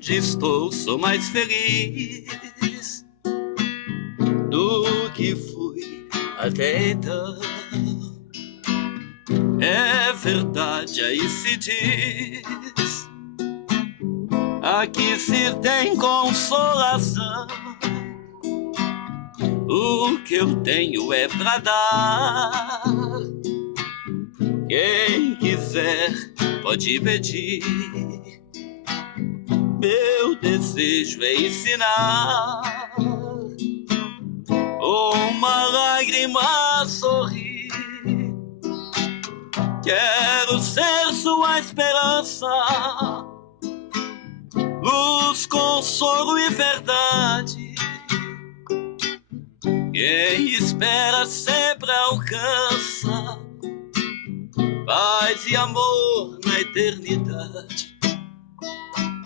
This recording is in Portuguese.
onde estou sou mais feliz do que fui até então. É verdade, aí se diz, aqui se tem consolação. O que eu tenho é pra dar. Quem quiser pode pedir. Meu desejo é ensinar uma lágrima a sorrir. Quero ser sua esperança, luz, consolo e verdade. Quem espera sempre alcança paz e amor na eternidade.